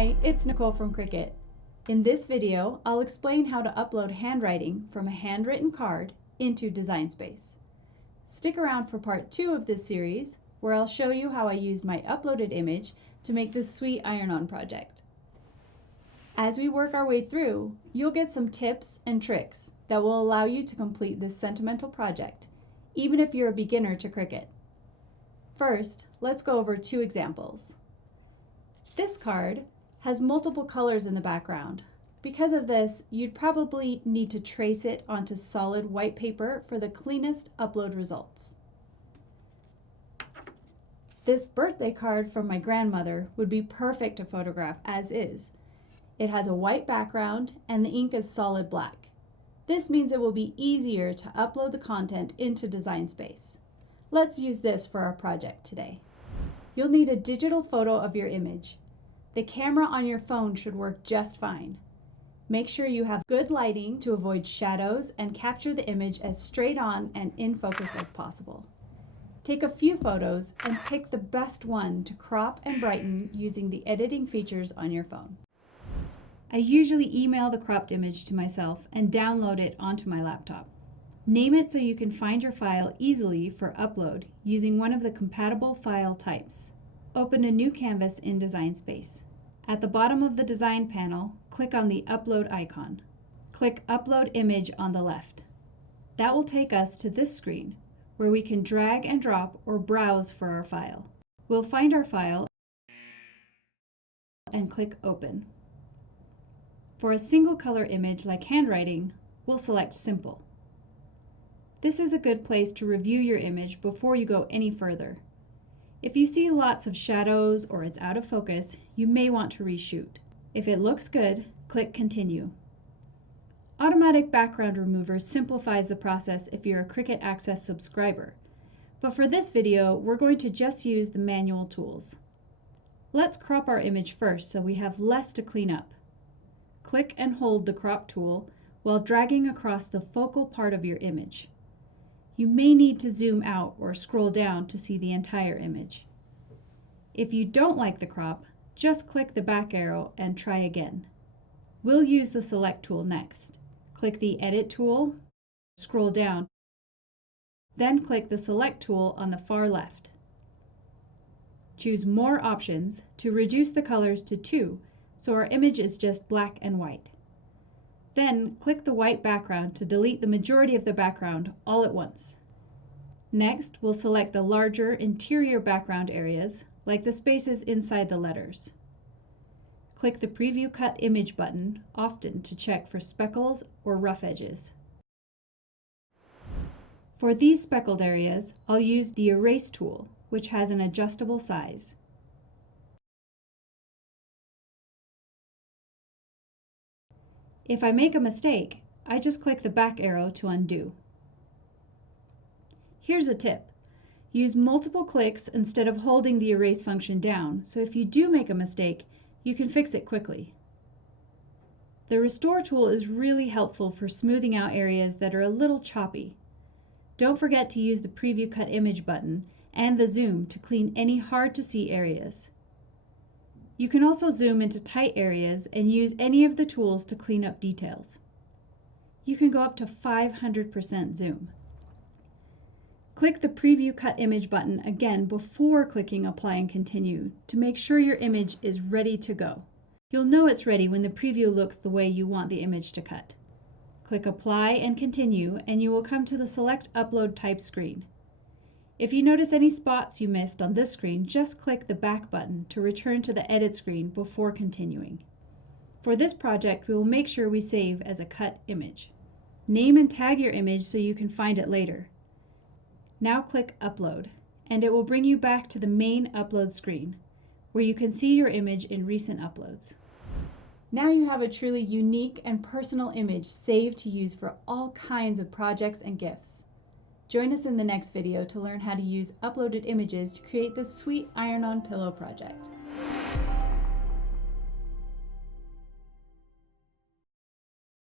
Hi, it's Nicole from Cricut. In this video, I'll explain how to upload handwriting from a handwritten card into Design Space. Stick around for part 2 of this series, where I'll show you how I used my uploaded image to make this sweet iron-on project. As we work our way through, you'll get some tips and tricks that will allow you to complete this sentimental project, even if you're a beginner to Cricut. First, let's go over 2 examples. This card has multiple colors in the background. Because of this, you'd probably need to trace it onto solid white paper for the cleanest upload results. This birthday card from my grandmother would be perfect to photograph as is. It has a white background and the ink is solid black. This means it will be easier to upload the content into Design Space. Let's use this for our project today. You'll need a digital photo of your image. The camera on your phone should work just fine. Make sure you have good lighting to avoid shadows and capture the image as straight on and in focus as possible. Take a few photos and pick the best one to crop and brighten using the editing features on your phone. I usually email the cropped image to myself and download it onto my laptop. Name it so you can find your file easily for upload using one of the compatible file types. Open a new canvas in Design Space. At the bottom of the design panel, click on the Upload icon. Click Upload Image on the left. That will take us to this screen, where we can drag and drop or browse for our file. We'll find our file and click Open. For a single color image like handwriting, we'll select Simple. This is a good place to review your image before you go any further. If you see lots of shadows or it's out of focus, you may want to reshoot. If it looks good, click Continue. Automatic Background Remover simplifies the process if you're a Cricut Access subscriber. But for this video, we're going to just use the manual tools. Let's crop our image first so we have less to clean up. Click and hold the crop tool while dragging across the focal part of your image. You may need to zoom out or scroll down to see the entire image. If you don't like the crop, just click the back arrow and try again. We'll use the Select tool next. Click the Edit tool, scroll down, then click the Select tool on the far left. Choose More Options to reduce the colors to 2, so our image is just black and white. Then click the white background to delete the majority of the background all at once. Next, we'll select the larger interior background areas, like the spaces inside the letters. Click the Preview Cut Image button often to check for speckles or rough edges. For these speckled areas, I'll use the Erase tool, which has an adjustable size. If I make a mistake, I just click the back arrow to undo. Here's a tip. Use multiple clicks instead of holding the erase function down, so if you do make a mistake, you can fix it quickly. The Restore tool is really helpful for smoothing out areas that are a little choppy. Don't forget to use the Preview Cut Image button and the Zoom to clean any hard-to-see areas. You can also zoom into tight areas and use any of the tools to clean up details. You can go up to 500% zoom. Click the Preview Cut Image button again before clicking Apply and Continue to make sure your image is ready to go. You'll know it's ready when the preview looks the way you want the image to cut. Click Apply and Continue and you will come to the Select Upload Type screen. If you notice any spots you missed on this screen, just click the back button to return to the Edit screen before continuing. For this project, we will make sure we save as a cut image. Name and tag your image so you can find it later. Now click Upload, and it will bring you back to the main upload screen, where you can see your image in recent uploads. Now you have a truly unique and personal image saved to use for all kinds of projects and gifts. Join us in the next video to learn how to use uploaded images to create this sweet iron-on pillow project.